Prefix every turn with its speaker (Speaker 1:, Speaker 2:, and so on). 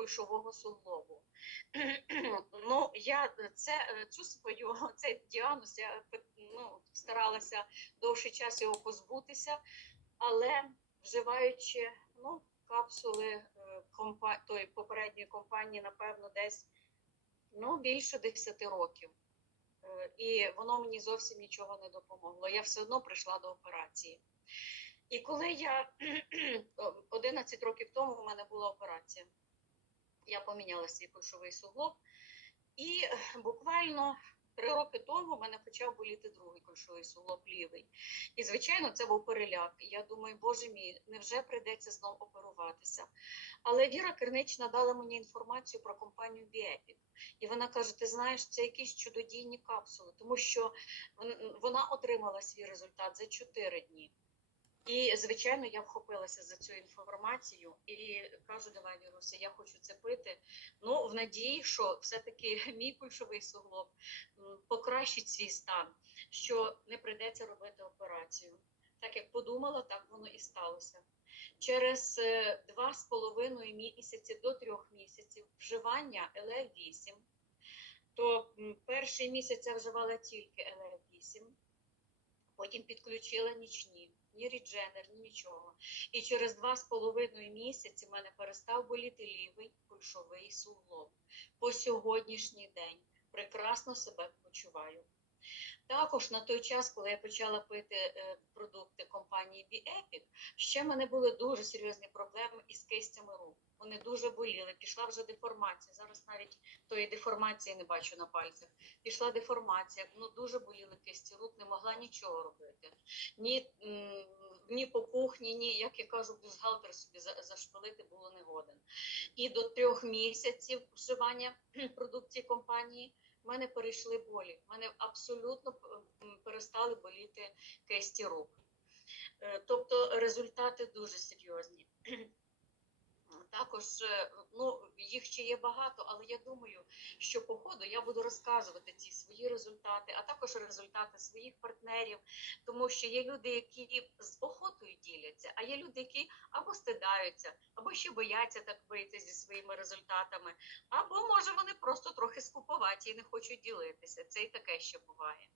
Speaker 1: кульшового суглобу. ну, я це, е, цю свою, цей діагноз я ну, старалася довший час його позбутися, але вживаючи ну, капсули е, компа... тої попередньої компанії, напевно, десь ну, більше 10 років. Е, І воно мені зовсім нічого не допомогло. Я все одно прийшла до операції. І коли я 11 років тому у мене була операція, я поміняла свій кульшовий суглоб, і буквально три роки тому в мене почав боліти другий кульшовий суглоб лівий. І, звичайно, це був переляк. Я думаю, боже мій, невже прийдеться знов оперуватися? Але Віра Кернична дала мені інформацію про компанію Біепік. І вона каже: ти знаєш, це якісь чудодійні капсули, тому що вона отримала свій результат за 4 дні. І, звичайно, я вхопилася за цю інформацію і кажу, давай, Віруся, я хочу це пити. Ну, в надії, що все-таки мій кульшовий суглоб покращить свій стан, що не прийдеться робити операцію. Так як подумала, так воно і сталося. Через е, два з половиною місяці до трьох місяців вживання ЛФ-8, то м, перший місяць я вживала тільки ЛФ-8, потім підключила нічні, ні рідженер, ні нічого. І через два з половиною місяці в мене перестав боліти лівий кульшовий суглоб. По сьогоднішній день прекрасно себе почуваю. Також на той час, коли я почала пити е, продукти компанії BeEpic, ще в мене були дуже серйозні проблеми із кистями рук. Вони дуже боліли. Пішла вже деформація. Зараз навіть тої деформації не бачу на пальцях. Пішла деформація. Ну дуже боліли кисті рук, не могла нічого робити. Ні, ні по кухні, ні, як я кажу, бюстгальтер собі за- зашпилити було не годен. І до трьох місяців вживання продукції компанії в мене перейшли болі. В мене абсолютно м, перестали боліти кисті рук. Е, Тобто результати дуже серйозні. Також е, ну, їх ще є багато, але я думаю, що по ходу я буду розказувати ці свої результати, а також результати своїх партнерів, тому що є люди, які з охотою діляться, а є люди, які або стидаються, або ще бояться так вийти зі своїми результатами, або може вони просто трохи скуповаті і не хочуть ділитися. Це і таке ще буває.